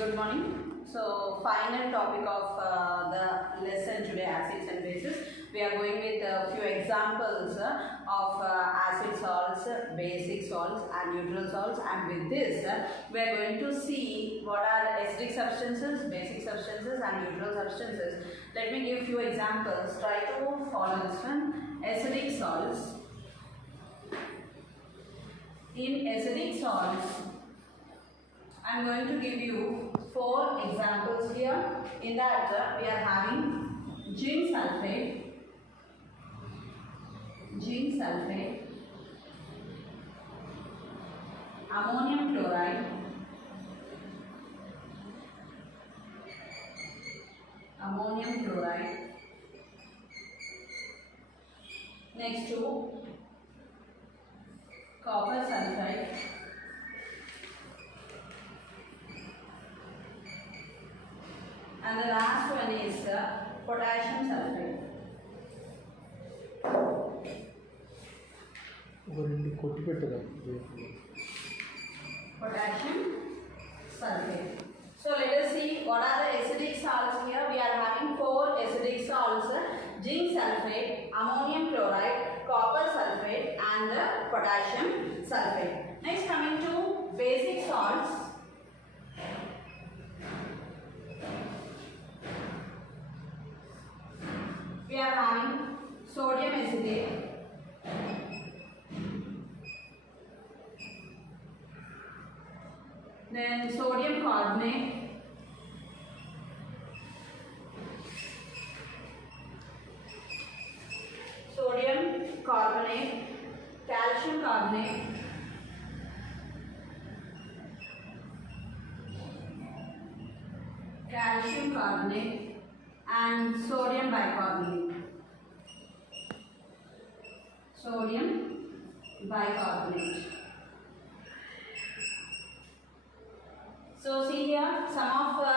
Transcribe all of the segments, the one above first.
Good morning. So, final topic of the lesson today, acids and bases. We are going with a few examples of acid salts, basic salts and neutral salts, and with this we are going to see what are acidic substances, basic substances and neutral substances. Let me give few examples. Try to follow this one. Acidic salts. In acidic salts, I am going to give you 4 examples here. In that we are having zinc sulfate, ammonium chloride, next to copper sulfide, and the last one is potassium sulfate. Potassium sulfate. So let us see what are the acidic salts here. We are having 4 acidic salts: zinc sulfate, ammonium chloride, copper sulfate and potassium sulfate. Next, coming to basic salts. We are having sodium acetate, then sodium carbonate, calcium carbonate, and sodium bicarbonate. So see here some of the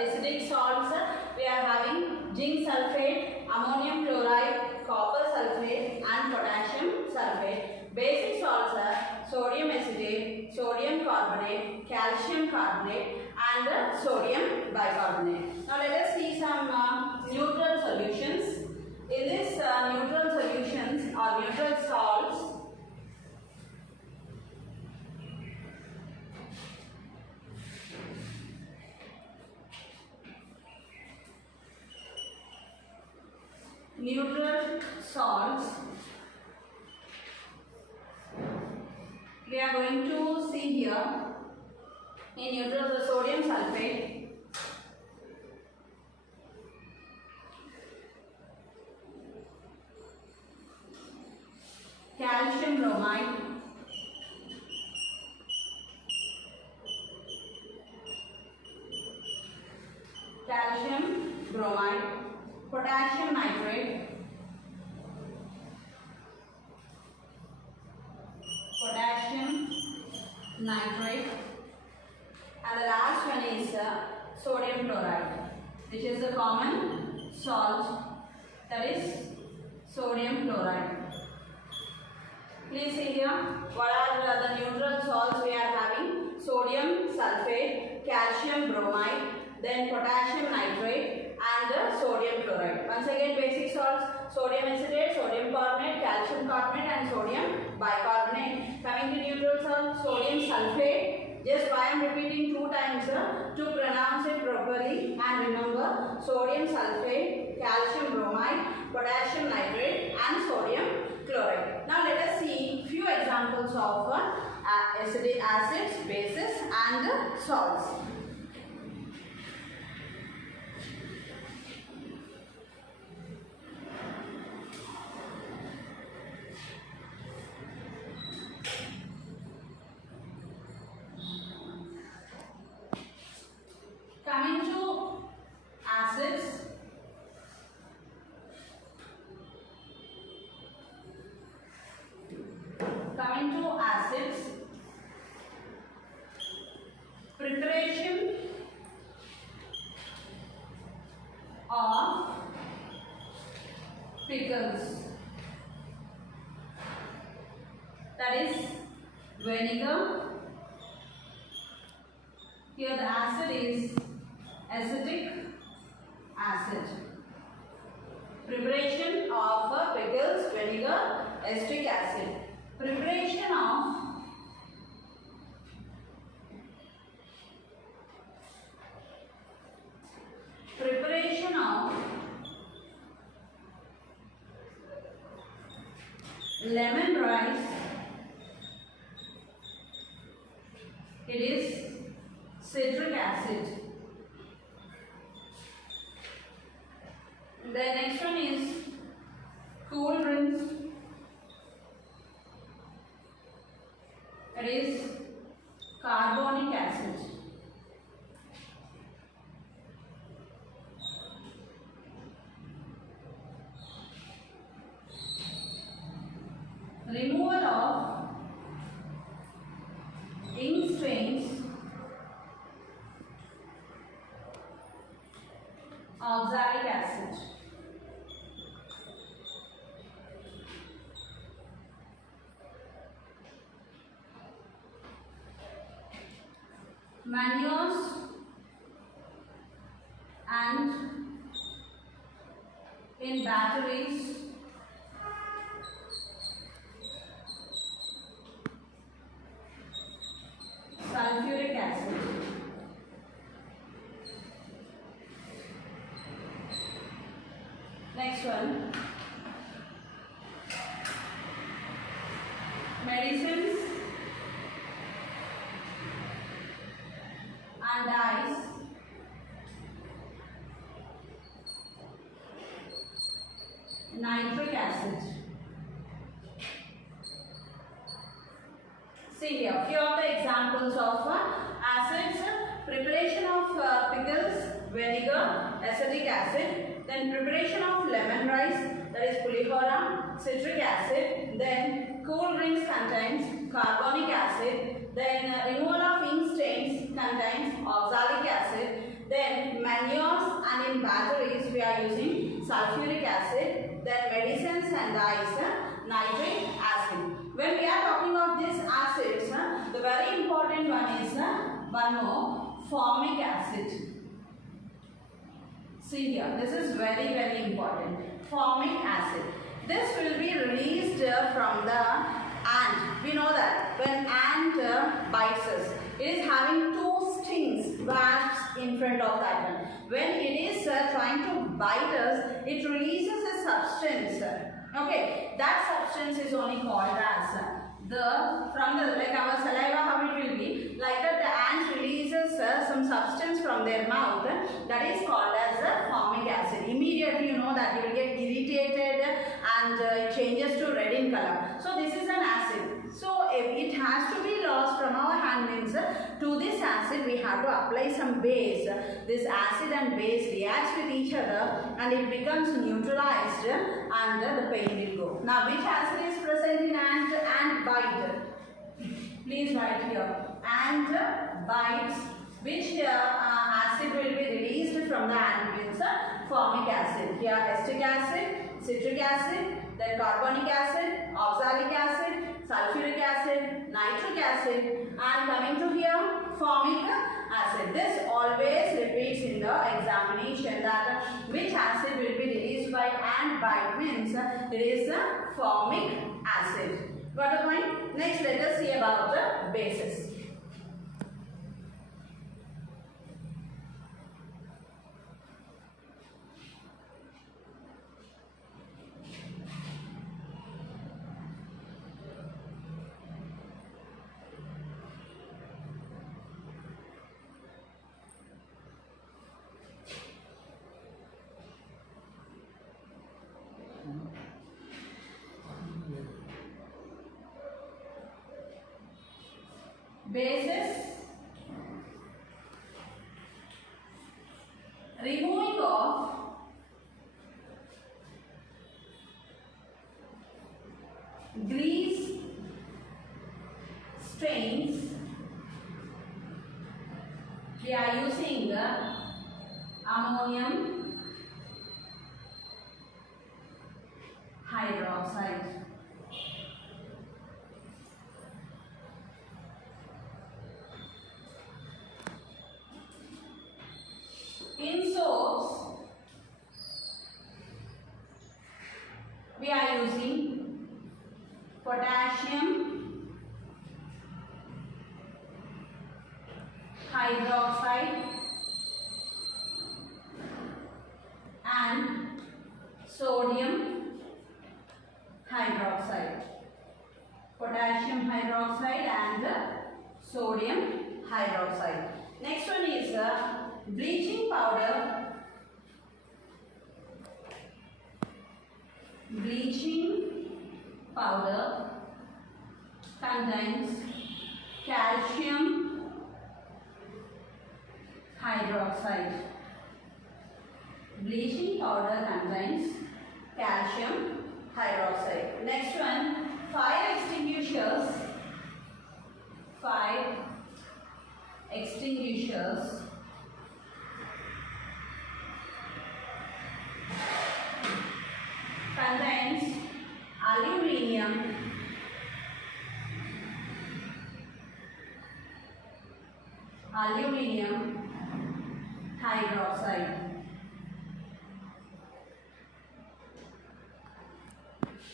acidic salts. We are having zinc sulfate, ammonium chloride, copper sulfate and potassium sulfate. Basic salts are sodium acetate, sodium carbonate, calcium carbonate and sodium bicarbonate. Now let us see some neutral solutions. In this neutral solutions or neutral salts, we are going to see here in neutral the sodium sulfate, calcium bromide, potassium nitrate, and the last one is sodium chloride, which is the common salt, that is sodium chloride. Please see here what are the neutral salts we are having: sodium sulfate, calcium bromide, then potassium nitrate and sodium chloride. Once again, basic salts: sodium acetate, sodium carbonate, calcium carbonate and sodium bicarbonate. Coming to neutral salts, sodium sulfate. Just why I am repeating 2 times to pronounce it properly and remember: sodium sulfate, calcium bromide, potassium nitrate and sodium chloride. Now let us see few examples of acidic acids, bases and salts. Coming to acids, preparation of pickles, that is vinegar, Here the acid is acetic acid. Preparation of pickles, vinegar, acetic acid. Preparation of lemon rice. It is citric acid. The next one is cool drinks. It is carbonic acid. Removal of ink stains, oxalic acid. Manures and in batteries, sulfuric acid. Next one, medicines and dyes, nitric acid. See here, few of the examples of acids. Preparation of pickles, vinegar, acetic acid. Then preparation of lemon rice, that is pulihora, citric acid. Then cool drinks contains carbonic acid. Then removal of ink stains contains oxalic acid. Then manures and in batteries we are using sulfuric acid. Then medicines and dyes, nitric acid. When we are talking of these acids, the very important one is one more, formic acid. See here, this is very, very important. Formic acid. This will be released from the ant. We know that when ant bites us, it is having two stings wrapped in front of that one. When it is trying to bite us, it releases a substance. Okay, that substance is only called as like our saliva, how it will be, like that the ant releases some substance from their mouth, that is called as formic acid. Immediately you know that you will get irritated and it changes to red in color. So this is an acid. So it has to be lost from our hand means to this acid we have to apply some base. This acid and base reacts with each other and it becomes neutralized and the pain will go. Now which acid is present in ant and bite? Please write here. Ant bites. Which acid will be released from the ant means formic acid. Here acetic acid, citric acid, then carbonic acid, oxalic acid, sulfuric acid, nitric acid, and coming to here formic acid. This always repeats in the examination that which acid will be released by ant bite means it is formic acid. Got the point? Next let us see about the bases. Bases, removing of grease stains, we are using ammonium hydroxide. hydroxide and sodium hydroxide. Potassium hydroxide and sodium hydroxide. Next one is bleaching powder. Bleaching powder contains calcium hydroxide. Bleaching powder contains calcium hydroxide. Next one, fire extinguishers. Fire extinguishers contains aluminium hydroxide.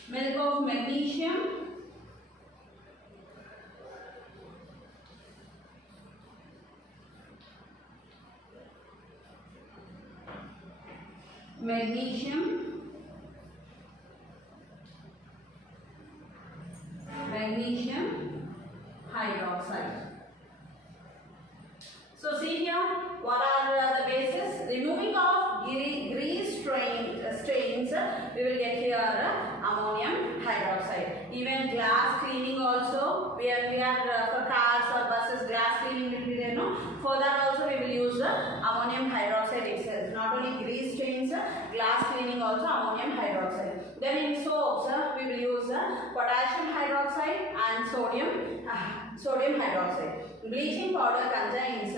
Milk of magnesium, magnesium hydroxide. So see here, what are the bases? Removing of grease stains, we will get here ammonium hydroxide. Even glass cleaning also, we have for cars or buses, glass cleaning will be there, no? For that also we will use ammonium hydroxide itself. Not only grease stains, glass cleaning also ammonium hydroxide. Then in soaps, we will use potassium hydroxide and sodium hydroxide. Bleaching powder contains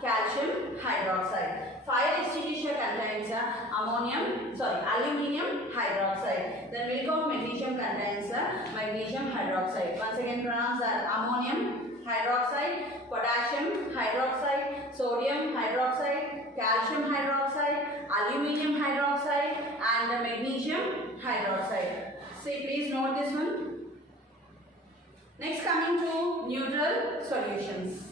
calcium hydroxide. Fire extinguisher contains aluminium hydroxide. Then milk of magnesium contains magnesium hydroxide. Once again pronounce that: ammonium hydroxide, potassium hydroxide, sodium hydroxide, calcium hydroxide, aluminium hydroxide and magnesium hydroxide. See, please note this one. Next, coming to neutral solutions.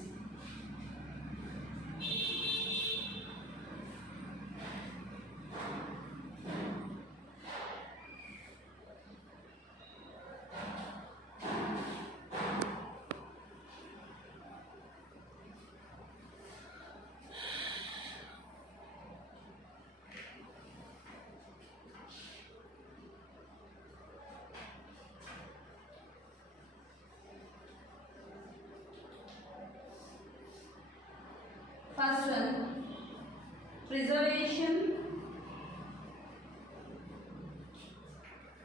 First one, preservation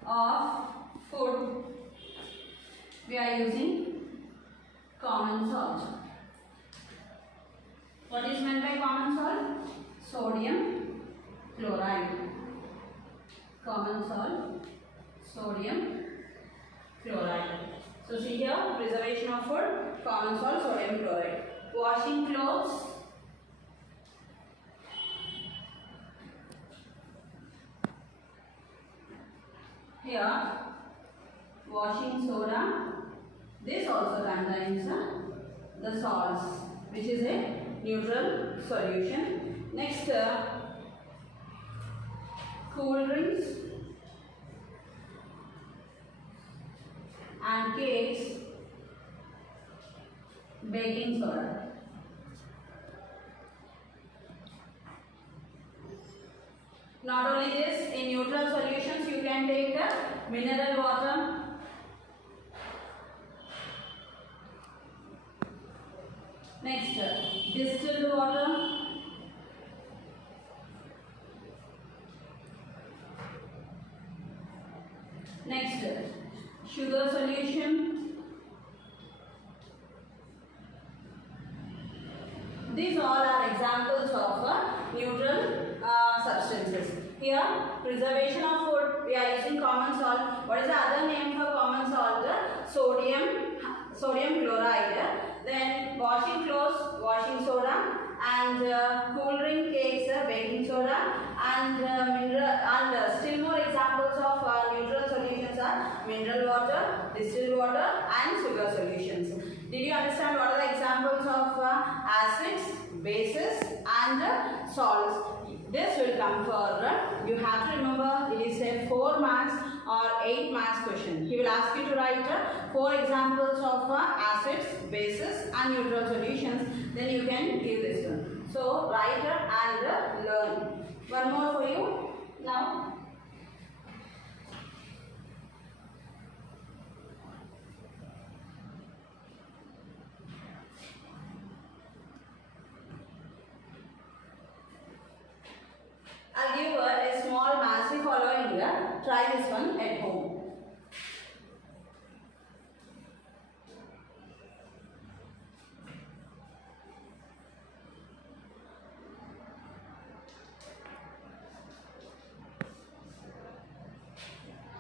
of food. We are using common salt. What is meant by common salt? Sodium chloride. Common salt, sodium chloride. So see here, preservation of food, common salt, sodium chloride. Washing clothes, here washing soda. This also contains the salts, which is a neutral solution. Next, cool drinks and cakes, baking soda. Not only this, in neutral solutions you can take mineral water, next distilled water, next sugar solution. These all are examples of neutral substances. Here, preservation of food, we are using common salt. What is the other name for common salt? Sodium chloride. Then washing clothes, washing soda, and cool drink cakes, baking soda, and still more examples of neutral solutions are mineral water, distilled water, and sugar solutions. Did you understand what are the examples of acids, bases and salts? This will come for, you have to remember it is a 4 marks or 8 marks question. He will ask you to write 4 examples of acids, bases and neutral solutions. Then you can give this one. So write and learn. One more for you now. I'll give a small massive following here. Try this one at home.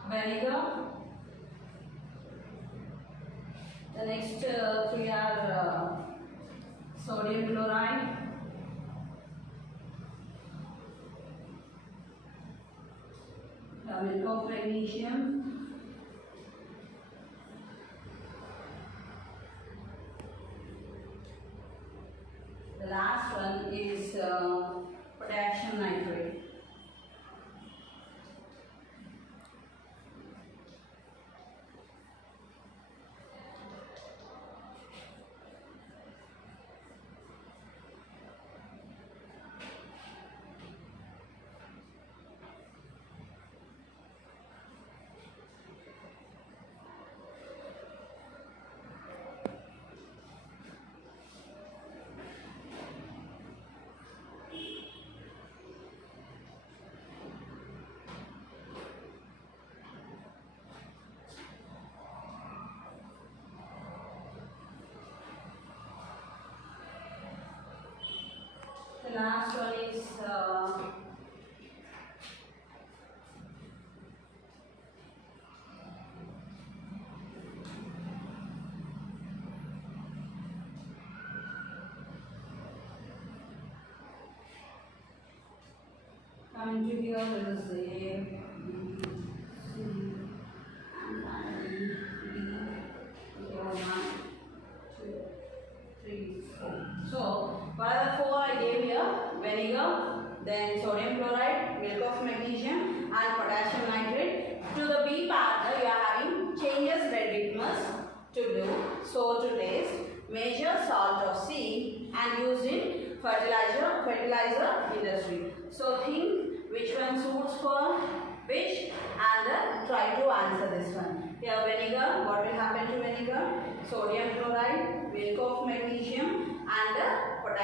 Vinegar. The next 3 are sodium chloride. Milk of magnesium, the last one is potassium nitrate. The last one is coming to here, there is A, B, C, and finally D. Okay, 1, 2, 3, 4. So, what are the 4 I gave here? Vinegar, then sodium chloride, milk of magnesium, and potassium nitrate. To the B part, you are having changes red litmus to blue, sour to taste, measure salt of C, and used in fertilizer industry. So think which one suits for which and try to answer this one. Here vinegar, what will happen to vinegar? Sodium chloride, milk of magnesium and potassium